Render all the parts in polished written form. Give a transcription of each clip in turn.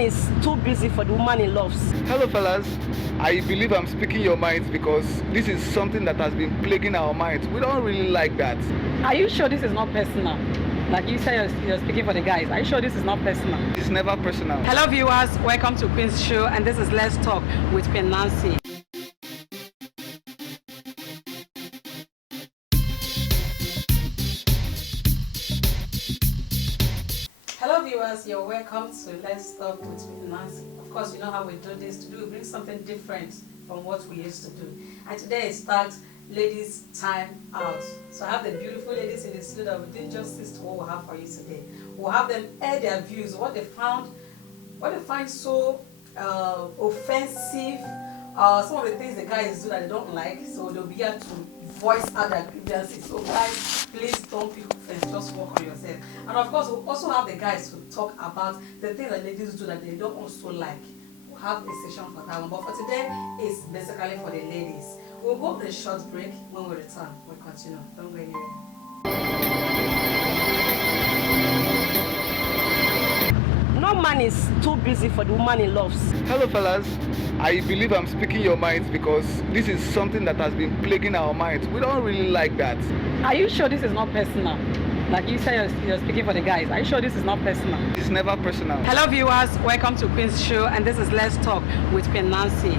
man is too busy for the woman he loves. Hello fellas, I believe I'm speaking your minds because this is something that has been plaguing our minds. We don't really like that. Are you sure this is not personal? Like you say you're speaking for the guys. Are you sure this is not personal? It's never personal. Hello viewers, welcome to Queen's Show, and this is Let's Talk with Queen Nancy. Hello viewers, you're welcome to Let's Talk with Queen Nancy. Of course, you know how we do this. Today we bring something different from what we used to do. And today is tagged Ladies Time Out. So I have the beautiful ladies in the studio that will do justice to what we have for you today. We'll have them air their views, what they find so offensive, some of the things the guys do that they don't like. So they'll be here to voice out their grievances. So guys, please don't pick offense, just work on yourself. And of course, we'll also have the guys to talk about the things that ladies do that they don't also like. We'll have a session for that one. But for today, it's basically for the ladies. We'll go for a short break. When we return, we'll continue. Don't go anywhere. No man is too busy for the woman he loves. Hello fellas, I believe I'm speaking your minds because this is something that has been plaguing our minds. We don't really like that. Are you sure this is not personal? Like you say you're speaking for the guys. Are you sure this is not personal? It's never personal. Hello viewers, welcome to Queen's Show, and this is Let's Talk with Queen Nancy.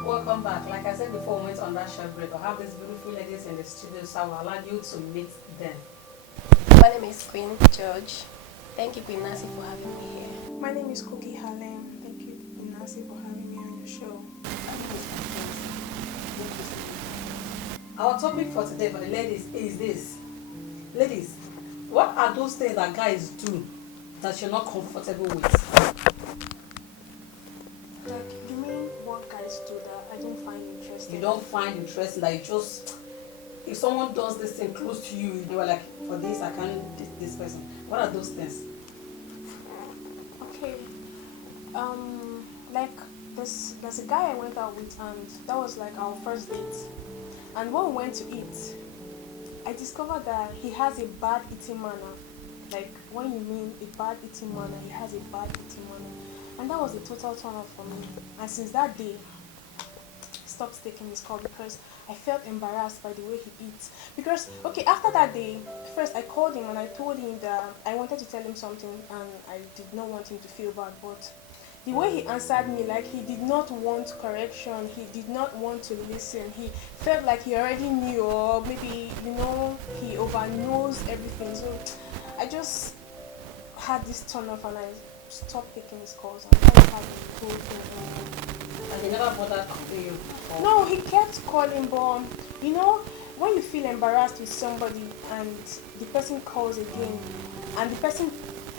Welcome back. Like I said before, we went on that short break. I have these beautiful ladies in the studio, so I will allow you to meet them. My name is Queen George. Thank you, Queen Nancy, for having me here. My name is Cookie Harlem. Thank you, Queen Nancy, for having me on your show. Our topic for today for the ladies is this. Ladies, what are those things that guys do that you're not comfortable with? Like, you mean what guys do that I don't find interesting? You don't find interesting, that you just, if someone does this thing close to you, you are like, for this I can't date this person. What are those things? Okay. Like there's a guy I went out with, and that was like our first date. And when we went to eat, I discovered that he has a bad eating manner. Like, when you mean a bad eating manner, he has a bad eating manner. And that was a total turn off for me. And since that day, I stopped taking his call because I felt embarrassed by the way he eats. Because, okay, after that day, first I called him and I told him that I wanted to tell him something and I did not want him to feel bad. But the way he answered me, like, he did not want correction, he did not want to listen. He felt like he already knew, or maybe, you know, he overknows everything. So I just had this turn off and I stopped taking his calls. And I had the whole thing. And they never bothered calling you? No, he kept calling, but you know, when you feel embarrassed with somebody and the person calls again and the person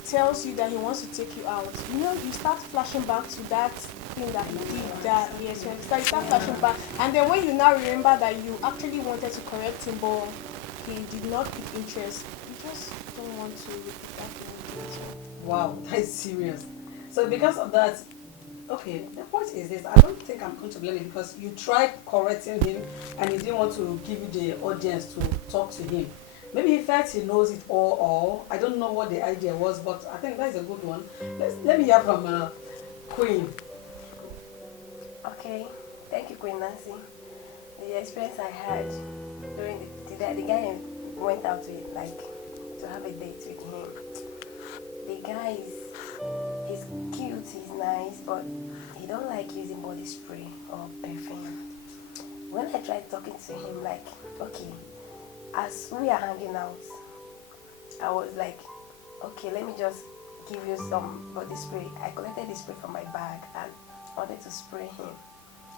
tells you that he wants to take you out, you know, you start flashing back to that thing that he did, that, yes, you start flashing back. And then when you now remember that you actually wanted to correct him, but he did not take interest, you just don't want to repeat that thing again. Wow, that is serious. So because of that, okay, the point is this, I don't think I'm going to blame him because you tried correcting him and he didn't want to give you the audience to talk to him. Maybe he felt he knows it all, or I don't know what the idea was, but I think that is a good one. Let me hear from Queen. Okay, thank you, Queen Nancy. The experience I had during the guy I went out with, like, to have a date with him. The guy he's cute, he's nice, but he don't like using body spray or perfume. When I tried talking to him, like, okay, as we are hanging out, I was like, okay, let me just give you some body spray. I collected the spray from my bag and wanted to spray him.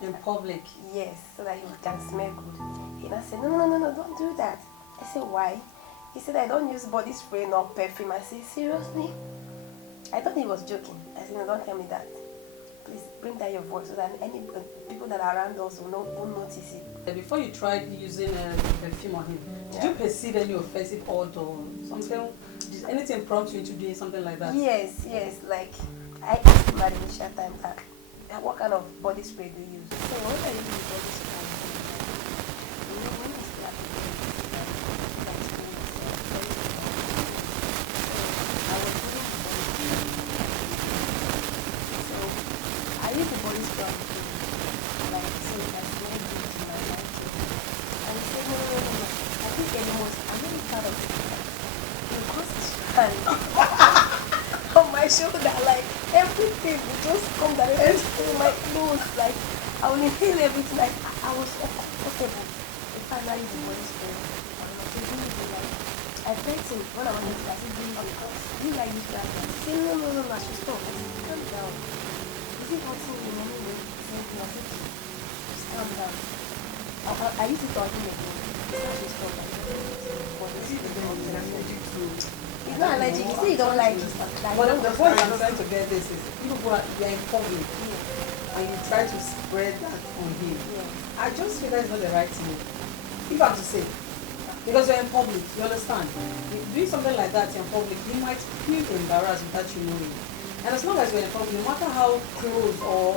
In public? Yes, so that he can smell good. He now said, no, don't do that. I said, why? He said, I don't use body spray nor perfume. I said, seriously? I thought he was joking. I said, no, don't tell me that. Please bring down your voice so that any people that are around us will notice it. Before you tried using perfume on him, did you perceive any offensive odor or something? Did anything prompt you into doing something like that? Yes. Like, I asked him at the initial time that, what kind of body spray do you use? So what are you using body spray? You know, when he use the body spray on the face. Like, so that smell good to my liking. And he said, no, no, no, no. I think I'm really proud of it. Because it's fun. On my shoulder, like, everything would just come directly to my clothes. Like, I will inhale everything. Like, I was so comfortable. And finally, the body spray. Like, I begged him when I went into class. He said, of course, you like this class. He said, no, no, no, no, I should stop. I said, calm down. Is it hurting you in any way? He said, no, I said, just calm down. I used to talk to him again. He said, I should stop. I said, but Is it the allergic to? he's not allergic. He said he don't like it. Like, But the point I'm trying to get this is, you are in public yeah, and you try to spread that on him. yeah. I just feel that's not the right thing. If I'm to say, because you're in public, you understand. Doing something like that in public, you might feel embarrassed without you knowing. And as long as you're in public, no matter how close or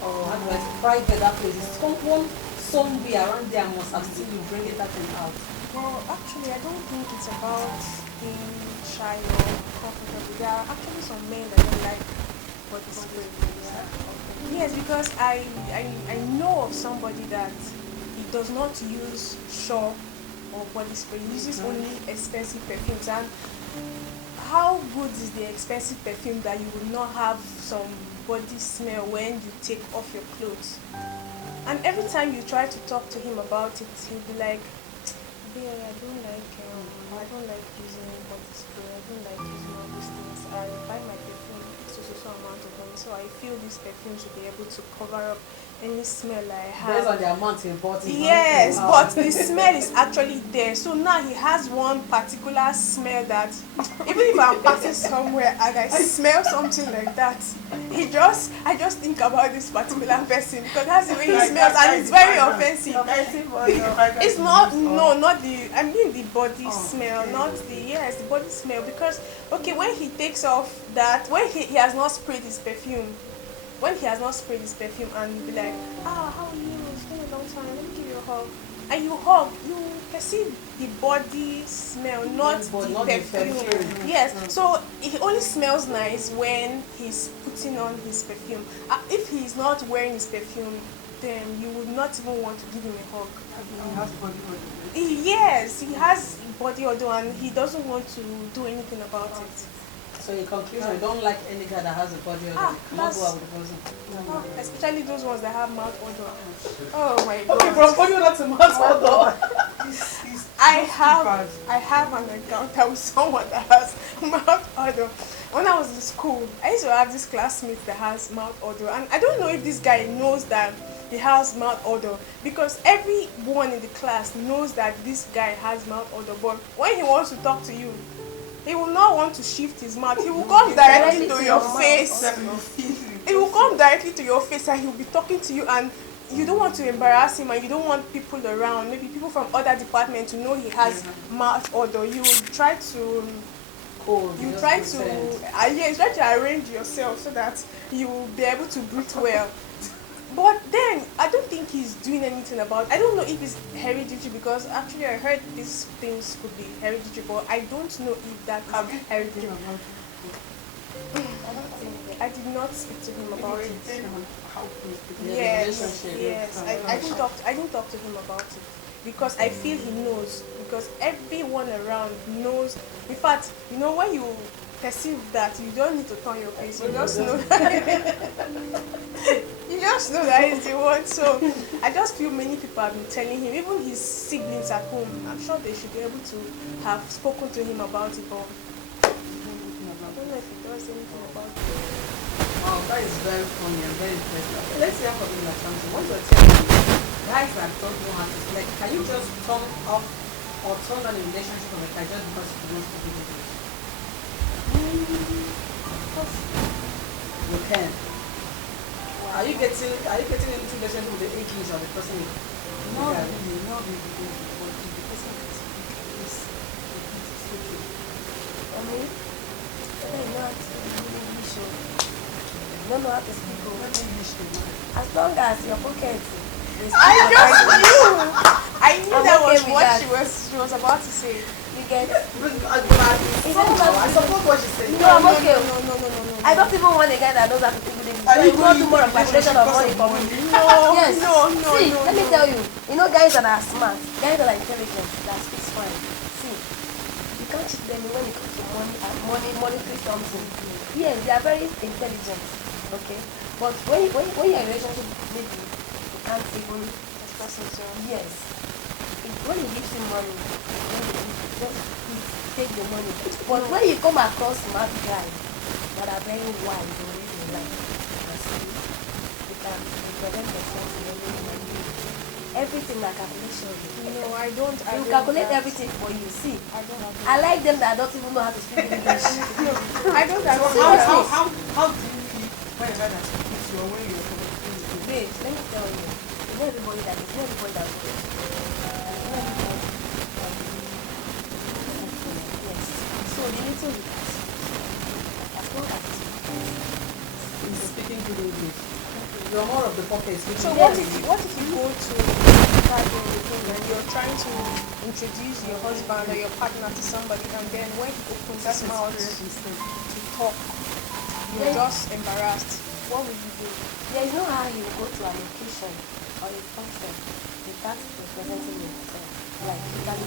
how do I say, private that place is, someone somewhere around there must have seen you bringing that thing out. Well, actually, I don't think it's about being shy or comfortable. There are actually some men that don't like body spray. Yes, because I know of somebody that he does not use Shaw or body spray. He uses only expensive perfumes. And how good is the expensive perfume that you will not have some body smell when you take off your clothes? And every time you try to talk to him about it, he'll be like, "Yeah, I don't like using body spray. I don't like using all these things. I buy my perfume so amount of money, so I feel this perfume should be able to cover up any smell I have." Based on the amount you bought. Yes, but the smell is actually there. So now he has one particular smell that even if I'm passing somewhere and I smell something like that, I just think about this particular person because that's the way he smells and it's very offensive. It's not I mean the body smell, not the body smell, because okay, when he takes off that, when he has not sprayed his perfume, and you'll be like, how are you? It's been a long time, let me give you a hug. And you hug, you perceive the body smell, not the perfume. Yes, so he only smells nice when he's putting on his perfume. If he's not wearing his perfume, then you would not even want to give him a hug. He has body odor. Yes, he has body odor and he doesn't want to do anything about it. So in conclusion, you don't like any guy that has a body odor. You cannot go out with the person. Especially those ones that have mouth odor. Oh my god. Okay, from body odor to mouth odor. I have an encounter with someone that has mouth odor. When I was in school, I used to have this classmate that has mouth odor, and I don't know if this guy knows that he has mouth odor, because everyone in the class knows that this guy has mouth odor, but when he wants to talk to you, he will not want to shift his mouth. He will come directly to your face. He will come directly to your face and he will be talking to you, and you don't want to embarrass him and you don't want people around, maybe people from other departments, to know he has mouth odor. You try to try to arrange yourself so that you will be able to breathe well. But then I don't think he's doing anything about it. I don't know if it's hereditary, because actually I heard these things could be hereditary, but I don't know if that is hereditary. I did not speak to him about it. Yes. I didn't talk to him about it because I feel he knows, because everyone around knows. In fact, when you perceive that, you don't need to turn your face. You just know that. You just know that he's the one. So I just feel many people have been telling him, even his siblings at home. I'm sure they should be able to have spoken to him about it, but I don't know if he does anything about it. Wow, that is very funny and very interesting. Let's hear from you, Ashanti. What you're telling me, guys that don't know how to select, can you just turn off or turn on a relationship of a guy just because he wants to be with you? You can. Are you getting into relationship with the ages of the person? No, really, but the person is okay. I mean, don't know how to speak. As long as your pocket I knew I'm that okay was with what that. she was about to say. You get? I support what she said. No, I'm okay. No. I don't even want a guy that knows how to speak English. Are So you it's not going too much of into calculation of money relationship for me. No, Yes. no. See, let me tell you. You know guys that are smart, guys that are intelligent, that speaks fine. See, you can't cheat them when it comes to monetary something. Yes, they are very intelligent. Okay? But when you're in a relationship with you can't even express yourself. Yes. When he gives you money, just take the money. But when you come across smart guys that are very wise in what they like, and see, you can represent yourself in everything like calculation. No, I don't. They will calculate everything for you. See, I don't agree. I like them that don't even know how to speak English. I don't agree. Seriously. How do you feel when a guy that speaks you or when you're communicating with him? Babe, let me tell you, it's not everybody that is, not everybody that goes. Yes. So the little you can speak, as long as He's speaking good English. You're more of the pockets. So what if you go to a party with him and you're trying to introduce your husband or your partner to somebody, and then when he opens his mouth to talk, you're just embarrassed? What would you do? there is no how you go to a location or a function without representing yourself. Like you can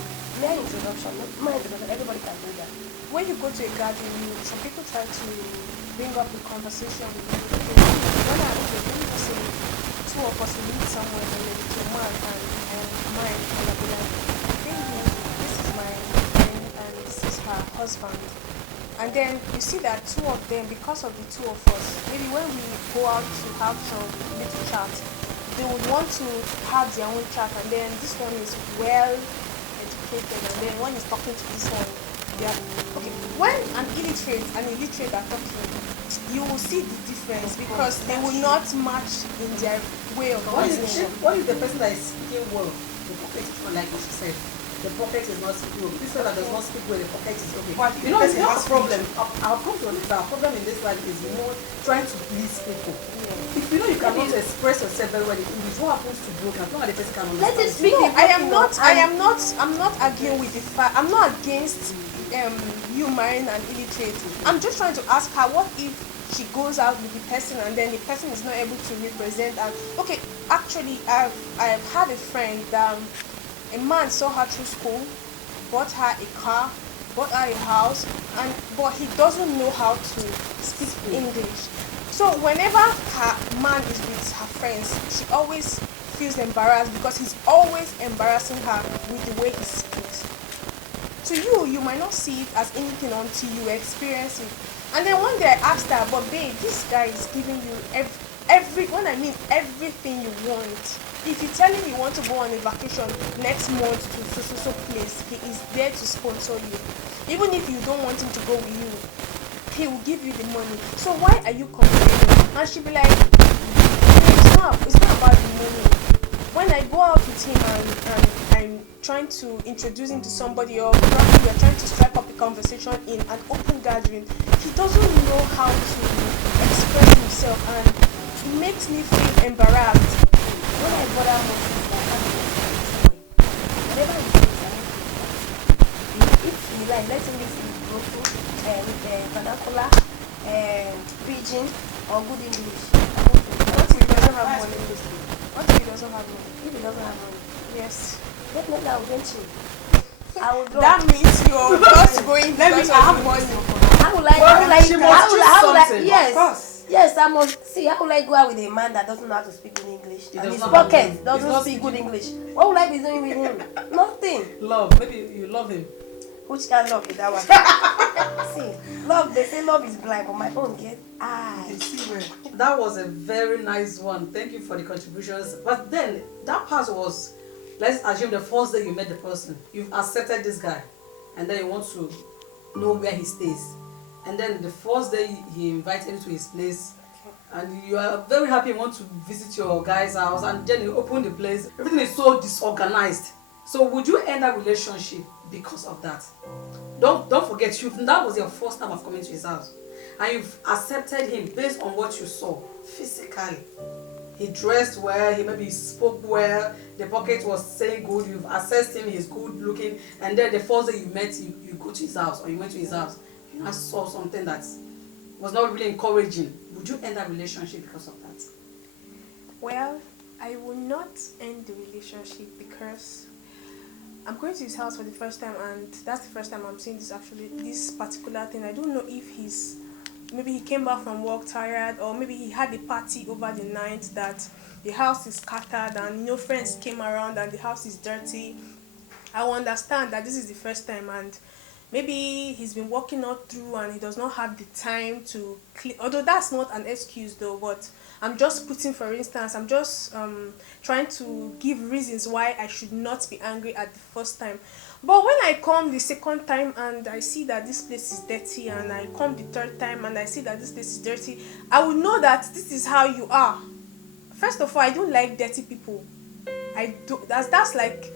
mere introduction, not my introduction, everybody can do that. When you go to a gathering, some people try to bring up a conversation with you. When I was let me just say, two of us will meet somewhere and then it's your man and mine, and I'll be like, baby, this is my friend and this is her husband. And then you see that two of them, because of the two of us, maybe when we go out to have some little chat, they would want to have their own chat, and then this one is well educated, and then when he's talking to this one, they are okay. When an illiterate are talking, you will see the difference because they will not match in their way of listening. What if the person that is speaking well, the pocket is not like she said? The pocket is not speaking well. This one that does not speak well, the pocket is okay. You know, it's not a problem. Our problem in this life is more trying to please people. If you know you cannot express yourself very well in English, what happens to broken? As long as the person can understand. Let it speak. No, I'm not arguing with the fact. I'm not against you marrying an illiterate. I'm just trying to ask her, what if she goes out with the person and then the person is not able to represent? And okay, actually, I've had a friend that a man saw her through school, bought her a car, bought her a house, but he doesn't know how to speak English. So whenever her man is with her friends, she always feels embarrassed because he's always embarrassing her with the way he speaks. To you, you might not see it as anything until you experience it. And then one day I asked her, but babe, this guy is giving you everything you want. If you tell him you want to go on a vacation next month to so place, he is there to sponsor you. Even if you don't want him to go with you, he will give you the money. So why are you complaining? And she'll be like, it's not about the money. When I go out with him and I'm trying to introduce him to somebody, or probably we're trying to strike up a conversation in an open gathering, he doesn't know how to express himself, and it makes me feel embarrassed. When I bother most is like whatever he says, if he like, let him listen to broken, vernacular, pidgin, or good English. What if he doesn't have money? What if he doesn't have money? If he doesn't have money, Yes. definitely I will get you. I will drop. That means you're just going because of money. How will I something. yes. Of course. Yes, I must see. How will I go out with a man that doesn't know how to speak good English? He And does his not have pocket money. doesn't He's not speak good speaking- English. What will I be doing with him? Nothing. Love. Maybe you love him. Which kind of love is that one? See, love, they say love is blind, but my own get eyes. That was a very nice one. Thank you for the contributions. But then that part was, let's assume the first day you met the person, you've accepted this guy, and then you want to know where he stays. And then the first day he invited you to his place, and you are very happy, you want to visit your guy's house, and then you open the place, everything is so disorganized. So would you end that relationship because of that? Don't forget, that was your first time of coming to his house, and you've accepted him based on what you saw physically. he dressed well, he maybe spoke well, the pocket was saying good, you've assessed him, he's good looking, and then the first day you met, you go to his house or you went to his house, you now saw something that was not really encouraging, would you end that relationship because of that? Well, I will not end the relationship because I'm going to his house for the first time, and that's the first time I'm seeing this particular thing. I don't know if maybe he came back from work tired, or maybe he had a party over the night that the house is scattered and friends came around and the house is dirty. I will understand that this is the first time, and maybe he's been working all through and he does not have the time to clean. Although that's not an excuse though, but I'm just putting, for instance, I'm just trying to give reasons why I should not be angry at the first time. But when I come the second time and I see that this place is dirty, and I come the third time and I see that this place is dirty, I will know that this is how you are. First of all, I don't like dirty people. I do. That's like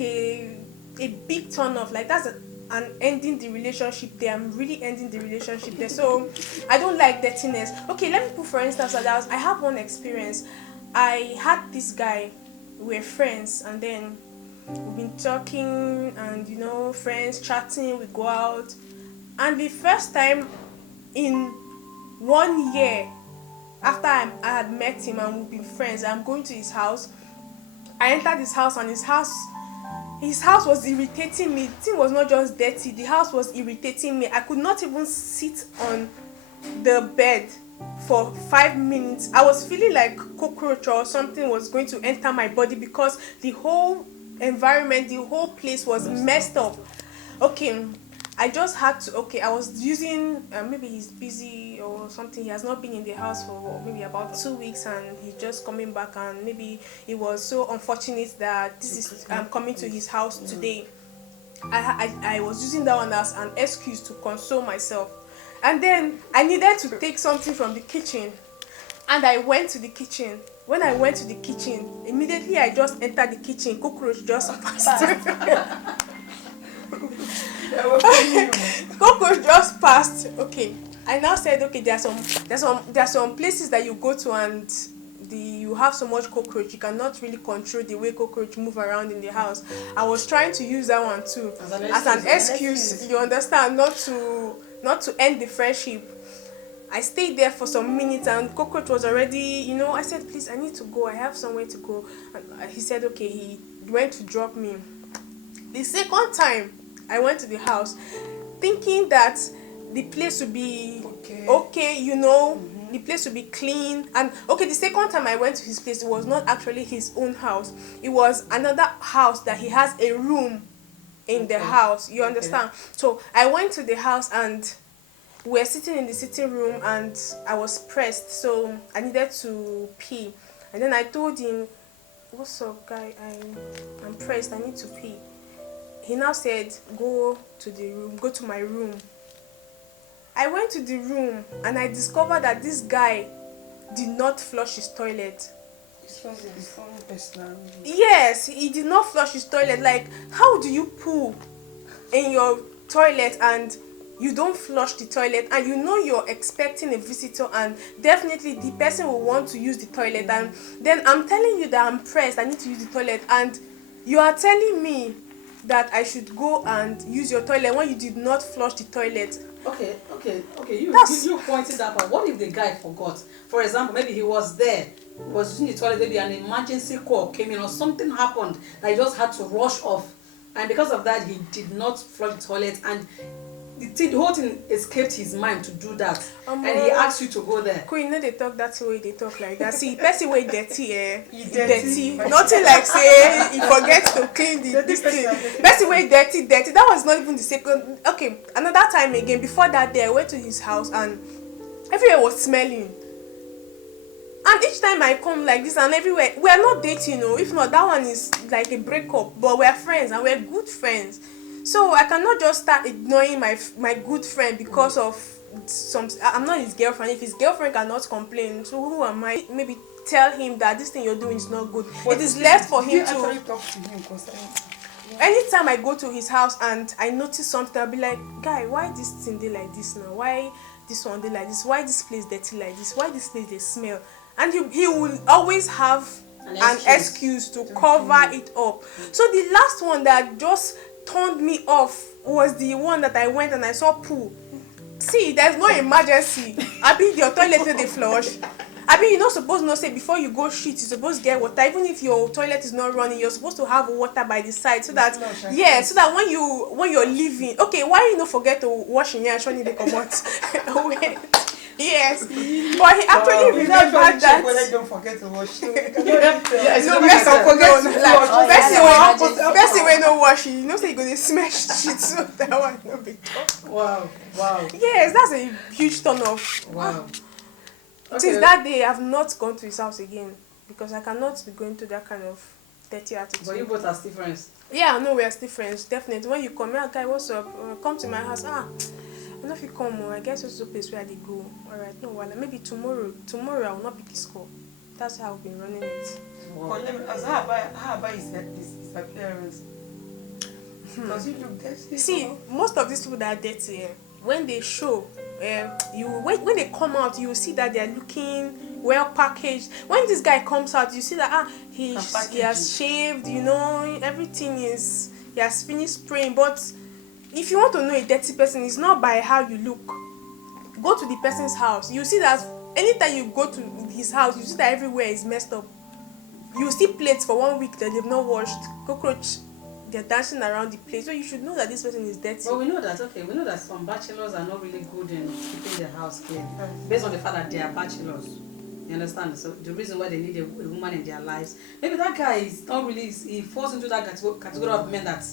a big turn off. Like that's an ending the relationship there. I'm really ending the relationship there. So I don't like dirtiness. Okay, let me put for instance that I have one experience. I had this guy, we were friends, and then we've been talking and friends, chatting, we go out. And the first time in 1 year after I had met him and we've been friends, I'm going to his house. I entered his house, and his house was irritating me. The thing was not just dirty, the house was irritating me. I could not even sit on the bed for 5 minutes. I was feeling like cockroach or something was going to enter my body because the whole environment, the whole place was messed up. Okay, I just had to, I was using, maybe he's busy or something. He has not been in the house for maybe about 2 weeks, and he's just coming back, and maybe it was so unfortunate that I'm coming to his house today. I was using that one as an excuse to console myself. And then I needed to take something from the kitchen, and I went to the kitchen. When I went to the kitchen, immediately I just entered the kitchen, cockroach just passed. Cockroach just passed. Okay, I now said, okay, there are some places that you go to and you have so much cockroach, you cannot really control the way cockroach move around in the house. I was trying to use that one too as an excuse. You understand, not to end the friendship. I stayed there for some minutes and cockroach was already, I said, please, I need to go, I have somewhere to go. And he said, okay, he went to drop me. The second time I went to the house, thinking that the place would be okay, the place would be clean. And the second time I went to his place, it was not actually his own house. It was another house that he has a room in the house. You understand? So I went to the house and we were sitting in the sitting room, and I was pressed, so I needed to pee. And then I told him, what's up, guy? I'm pressed, I need to pee. He now said, go to my room. I went to the room and I discovered that this guy did not flush his toilet. His own personal room. Yes, he did not flush his toilet. Like, how do you poo in your toilet and you don't flush the toilet, and you're expecting a visitor, and definitely the person will want to use the toilet, and then I'm telling you that I'm pressed, I need to use the toilet, and you are telling me that I should go and use your toilet when you did not flush the toilet. Okay. You pointed that out. What if the guy forgot? For example, maybe he was there, was using the toilet, maybe an emergency call came in or something happened that he just had to rush off, and because of that he did not flush the toilet, and the whole thing escaped his mind to do that, and he asked you to go there. Queen, they talk that way, they talk like that. See, person way dirty, dirty. Nothing like say he forgets to clean this thing. Person way dirty. That was not even the second. Okay, another time again. Before that day, I went to his house and everywhere was smelling. And each time I come like this and everywhere, we are not dating, if not, that one is like a breakup. But we are friends and we're good friends. So I cannot just start ignoring my good friend because of I'm not his girlfriend. If his girlfriend cannot complain, so who am I? Maybe tell him that this thing you're doing is not good. It is left for him to actually talk to him constantly. Anytime I go to his house and I notice something, I'll be like, guy, why this thing dey like this now? Why this one dey like this? Why this place dirty like this? Why this place they smell? and he will always have an excuse to cover it up. So the last one that just turned me off was the one that I went and I saw poo. See, there's no emergency. I mean, your toilet no dey flush. I mean, you're not supposed to say before you go shit, you're supposed to get water. Even if your toilet is not running, you're supposed to have water by the side so that so that when you're leaving, okay, why you not forget to wash your hands when you come out? Wait. Yes, but he actually remembered that. When don't forget to wash. Yes, no, person when no wash, you know, say you gonna smash shit, so that one no big talk. Wow. Yes, that's a huge turn off. Wow. Okay. Since that day, I've not gone to his house again because I cannot be going to that kind of dirty attitude. But you both are still friends. Yeah, no, we are still friends, definitely. When you come here, guy, what's up? Come to my house. I don't know if you come. I guess it's a place where they go. Alright, no, well, maybe tomorrow I will not pick his call. That's how I've been running it. Wow. But let me ask, how about his appearance? Does he look dirty? See, most of these people that are dirty, when they show, when they come out, you will see that they are looking well packaged. When this guy comes out, you see that he has shaved, you know, everything is, he has finished spraying. But if you want to know a dirty person, it's not by how you look. Go to the person's house. You see that anytime you go to his house, you see that everywhere is messed up. You see plates for 1 week that they've not washed, cockroach, they're dancing around the place. So you should know that this person is dirty. But we know that, we know that some bachelors are not really good in keeping their house clean, based on the fact that they are bachelors. You understand? So the reason why they need a woman in their lives, maybe that guy is not really, he falls into that category of men that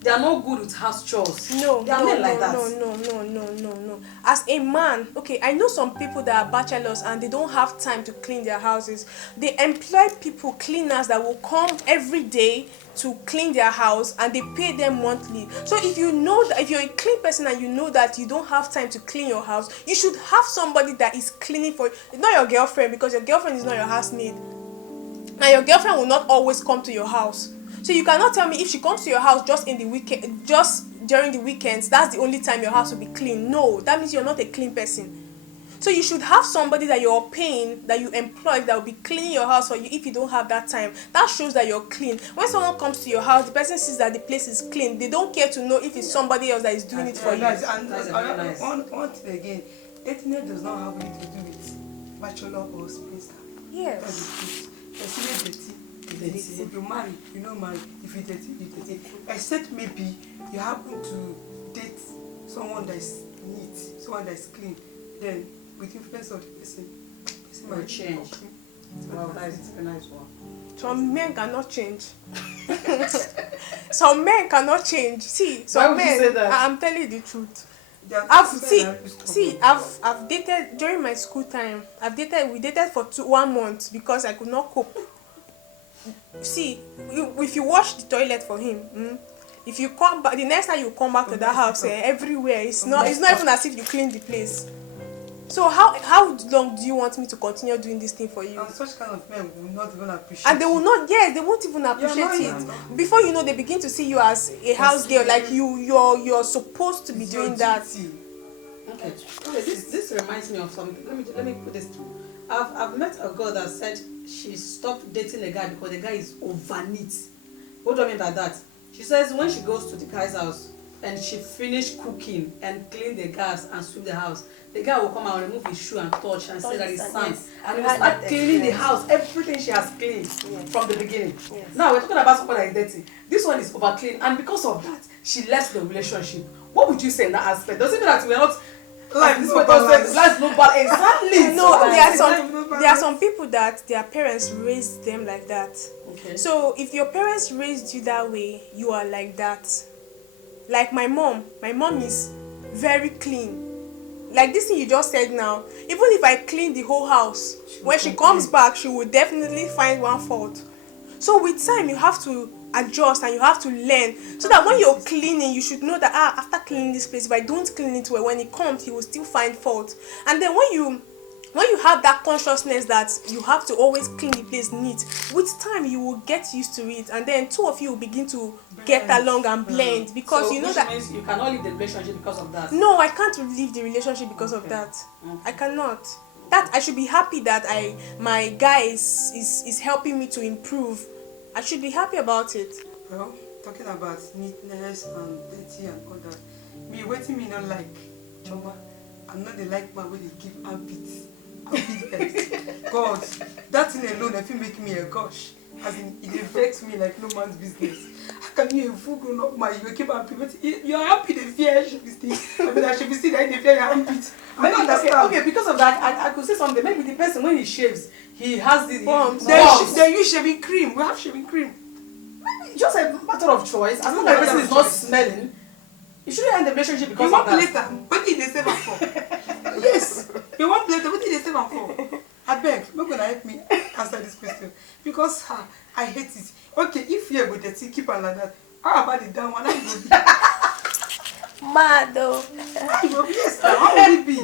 they are not good with house chores. No, they are men like that. No. As a man, okay, I know some people that are bachelors and they don't have time to clean their houses. They employ people, cleaners that will come every day to clean their house and they pay them monthly. So if you know that, if you're a clean person and you know that you don't have time to clean your house, you should have somebody that is cleaning for you. It's not your girlfriend, because your girlfriend is not your housemaid. And your girlfriend will not always come to your house. So you cannot tell me if she comes to your house just in the weekend, just during the weekends, that's the only time your house will be clean. No, that means you're not a clean person. So you should have somebody that you're paying, that you employ, that will be cleaning your house for you if you don't have that time. That shows that you're clean. When someone comes to your house, the person sees that the place is clean. They don't care to know if it's somebody else that is doing it for you. Nice. And one thing again, dating does not have anything to do with bachelor or spinster. Yes. If you marry, you don't marry. If you date, you date. Except maybe you happen to date someone that is neat, someone that is clean, then with influence of the person Will change. Wow, that is a nice one. Some men cannot change. Some men cannot change. See, some men. I'm telling you the truth. I've dated during my school time. We dated for 1 month because I could not cope. See, if you wash the toilet for him, if you come back, the next time you come back to that house, everywhere it's not even as if you clean the place. So how long do you want me to continue doing this thing for you? And such kind of men will not even appreciate. And they will not. Yes, they won't even appreciate it. Before you know, they begin to see you as a house girl, like you're supposed to be doing that. Okay. This reminds me of something. Let me put this through. I've met a girl that said she stopped dating a guy because the guy is over neat. What do I mean by that? She says when she goes to the guy's house and she finished cooking and clean the gas and sweep the house, the guy will come out and remove his shoe and touch and say that it's sand. And he will start cleaning the house, everything she has cleaned from the beginning. Yes. Now we're talking about someone that is dirty. This one is over clean, and because of that, she left the relationship. What would you say in that aspect? Does it mean that we're not life no balance? Life no balance. Exactly. No, there are some people that their parents raised them like that. Okay. So if your parents raised you that way, you are like that. Like my mom is very clean. Like this thing you just said now, even if I clean the whole house, when she comes back, she will definitely find one fault. So with time, you have to adjust and you have to learn, so that when you're cleaning, you should know that after cleaning this place, if I don't clean it well, when it comes, he will still find fault. And then when you have that consciousness that you have to always clean the place neat, with time you will get used to it, and then two of you will begin to get along and blend, because so you know that means you cannot leave the relationship because of that. No, I can't leave the relationship because of that. I cannot. that I should be happy that my guy is helping me to improve. I should be happy about it. Well, talking about neatness and dirty and all that, me waiting me not like Choma. I'm not the like man where they give armpits. God, that thing alone, I feel make me a gosh. As in, it affects me like no man's business. How can you a full grown up man, you keep happy, but you're happy the fear should be still. I mean, I should be still like the fear your armpits. I don't understand. Okay, because of that, I could say something. Maybe the person, when he shaves, he has this Bumps. They use shaving cream. We have shaving cream. Just a matter of choice. As long as the person is not smelling, you shouldn't end the relationship because You of want that. later? What did they save am for? Yes. You want later? What did they save am for? I beg, not gonna help me answer this question because I hate it. Okay, if you're with the tea, keep on like that. How about the down one? How you go be? Mad though. How you go be? Yes, how will it be?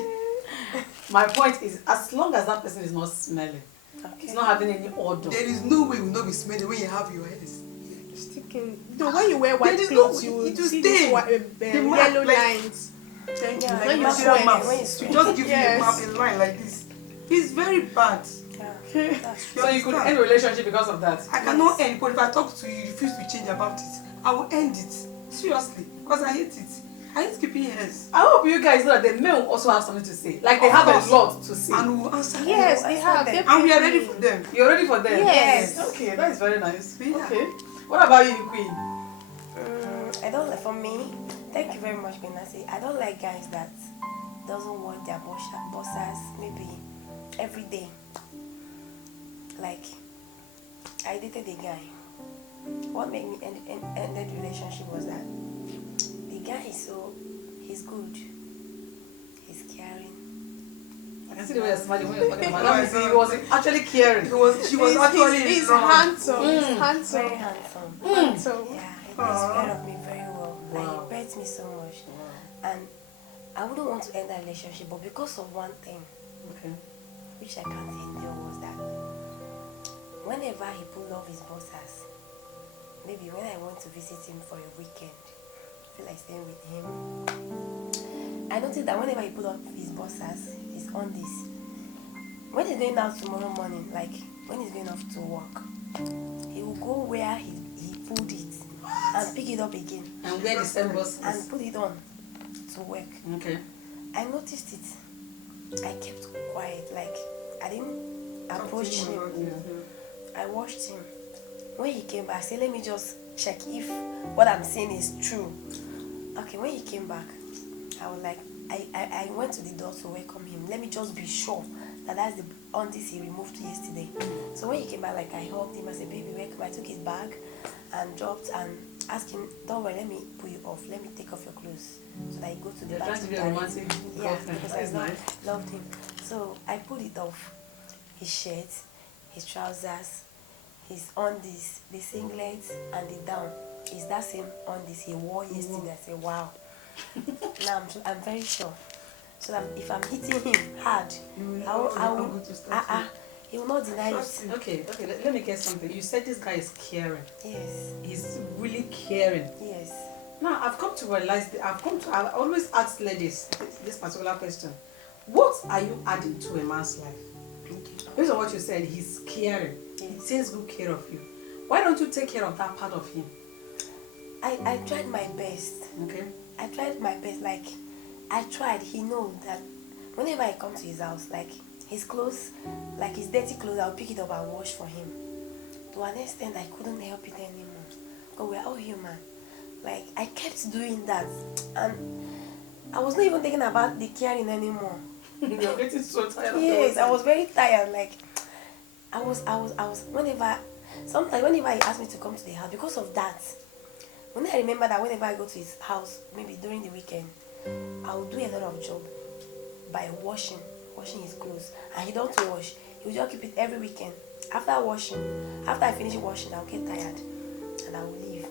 My point is, as long as that person is not smelling, he's not having any odor. There is no way you will not be smelling when you have your hairs. Sticking. No, when you wear white There is no clothes, way. you will It will see stain. these The mark, yellow like- lines. Thank you. Yeah, Like when you material sweat, maps. when you To sweat. just give you a Yes. map in line like this. It's very bad. Yeah, that's true. So you could understand? end a relationship because of that. I cannot end, but if I talk to you, you refuse to change about it, I will end it. Seriously. Because I hate it. I hate keeping hairs. I hope you guys know that the men will also have something to say. Like they Of have course. a lot to say. And we will answer Yes, them. they have. And we are ready for them. You're ready for them? Yes. Okay, that is very nice. Yeah. Okay. What about you, Queen? I don't like, for me, thank you very much, Benassi. I don't like guys that doesn't want their bosses maybe every day. Like, I dated a guy. What made me end the relationship was that the guy he's good. He's caring. I can see the way you're smiling when you're talking about that. That means he was actually caring. She was actually He's wrong. handsome. He's Very handsome. handsome. So Yeah, he takes care of me very well. Wow. And he pets me so much. And I wouldn't want to end that relationship, but because of one thing, Okay. which I can't endure, was that whenever he pulled off his boxers, maybe when I went to visit him for a weekend, I feel like staying with him, I noticed that whenever he pulled off his boxers, he's on this. When he's going out tomorrow morning, like when he's going off to work, he will go where he pulled it and pick it up again And wear the same bosses. and put it on to work. Okay. I noticed it. I kept quiet, like I didn't approach him. I watched him. When he came back, I said, let me just check if what I'm saying is true. Okay, when he came back, I was like, I went to the door to welcome him. Let me just be sure that that's the undies he removed yesterday. So when he came back, like I hugged him, I said, baby, welcome. I took his bag and dropped and asked him, don't worry, let me pull you off. Let me take off your clothes so that you go to the You're trying to be a bathroom. romantic Yeah, girlfriend. because That is I nice. loved him. So I pulled it off. His shirt, his trousers, his undies, the singlet, and the down. Is that same undies he wore yesterday? I said, wow. Now I'm very sure. So that if I'm hitting him hard, I will. He will not deny it. Okay, let me get something. You said this guy is caring. Yes, He's really caring. yes. Now, I've come to realize, I always ask ladies this particular question. What are you adding to a man's life? Based on what you said, he's caring. He Yes. takes good care of you. Why don't you take care of that part of him? I tried my best. Okay? I tried my best. Like, I tried. He knows that whenever I come to his house, like his clothes, like his dirty clothes, I'll pick it up and wash for him. To an extent, I couldn't help it anymore. Because we're all human. Like, I kept doing that. And I was not even thinking about the caring anymore. You're getting so tired of Yes, I was very tired. Like, I was, sometimes whenever he asked me to come to the house, because of that, when I remember that whenever I go to his house, maybe during the weekend, I will do a lot of job by washing his clothes. And he don't wash. He will just keep it every weekend. After I finish washing, I'll get tired and I will leave.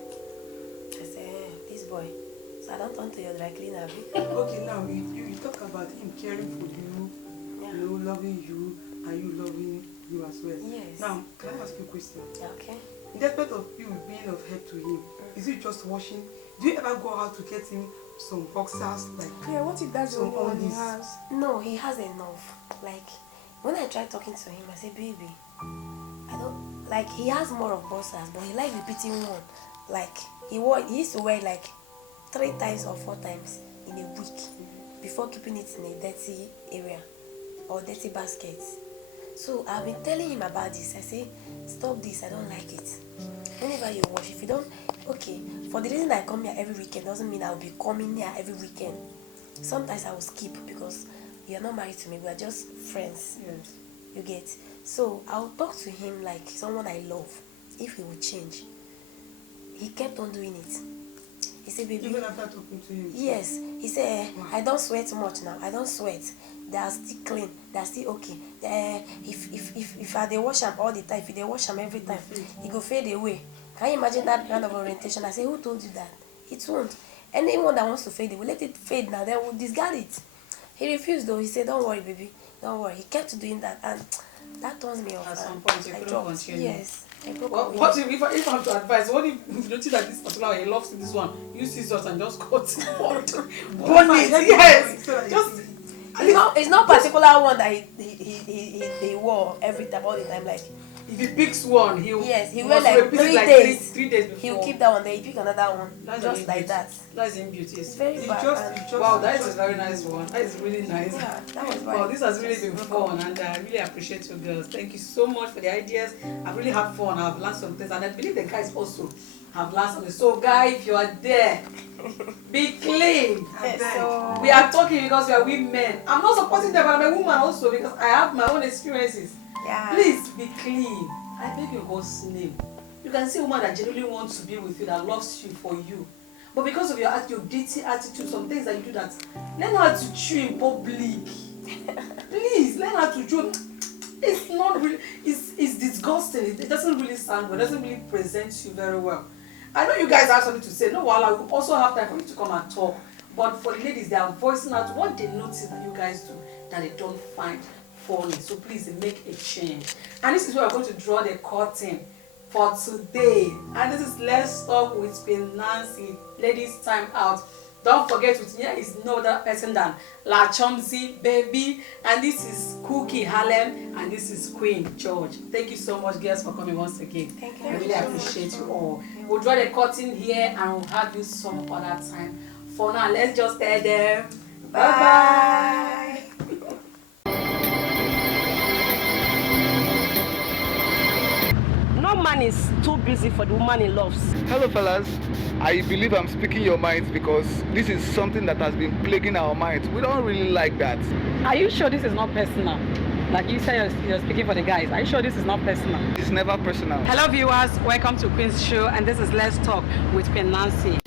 I say, this boy, so I don't turn to your dry cleaner. Okay, now you talk about him caring for you, Yeah. you know, loving you, and you loving you as well. Yes. Now, can I ask you a question? Okay. In that part of you being of help to him, is it just washing? Do you ever go out to get him some boxers, like yeah, what if that's the some only one he undies? has? No, he has enough. Like, When I tried talking to him, I said, baby, I don't like. He has more of boxers, but he like repeating one. Like he used to wear like 3 times or 4 times in a week before keeping it in a dirty area or dirty basket. So I've been telling him about this. I say, stop this, I don't like it. Whenever you wash, if you don't, okay, for the reason I come here every weekend doesn't mean I'll be coming here every weekend. Sometimes I will skip because you're not married to me, we are just friends. Yes. You get? So I'll talk to him like someone I love, if he will change. He kept on doing it. He said, baby. Even after talking to him? Yes. He said, I don't sweat much now. I don't sweat. They are still clean. They are still okay. If I they wash them all the time, if they wash them every time, it go fade away. Can you imagine that kind of orientation? I say, who told you that? It won't. Anyone that wants to fade, they will let it fade now. They will discard it. He refused though. He said, don't worry, baby. Don't worry. He kept doing that. And that turns me off. At some point, you I couldn't dropped. continue. Yes. I broke What, up with what him. if I have to advise? What if you notice that this particular he loves this one? Use scissors and just cut it. Burn it. Yes. Just. It's not particular one that he wore every time, all the time. Like, If he picks one, he he must wear like repeat 3 it like days. 3 days before. He'll keep that one, then he pick another one, That's just in like beauty. that. That's in beauty. It's very It's bad. just, and- it's just, Wow, that is a very nice one. That is really nice. Yeah, that was why. Wow, this has really been fun, and I really appreciate you girls. Thank you so much for the ideas. I've really had fun. I've learned some things, and I believe the guys also have learned something. So, guys, if you are there, be clean. Yes, so We are talking because we are women. I'm not supporting them, but I'm a woman also because I have my own experiences. yeah. Please be clean. I beg you, God's name. You can see a woman that genuinely wants to be with you, that loves you for you. But because of your dirty attitude, some things that you do that, learn how to chew in public. Please, learn how to chew. It's not really, it's disgusting. It doesn't really sound well. It doesn't really present you very well. I know you guys have something to say. No, while I will also have time for you to come and talk. But for the ladies, they are voicing out what they notice that you guys do that they don't find funny. So please make a change. And this is where we're going to draw the curtain for today. And this is Let's Talk with Queen Nancy. Ladies, time out. Don't forget, with me is no other person than La Chomzy Baby, and this is Cookie Harlem, and this is Queen George. Thank you so much, girls, for coming once again. Thank you. I really appreciate you all. We'll draw the curtain here, and we'll have you some other time. For now, let's just tell them bye bye. No man is too busy for the woman he loves. Hello, fellas. I believe I'm speaking your minds because this is something that has been plaguing our minds. We don't really like that. Are you sure this is not personal? Like you say you're speaking for the guys. Are you sure this is not personal? It's never personal. Hello viewers, welcome to Queen's Show, and this is Let's Talk with Queen Nancy.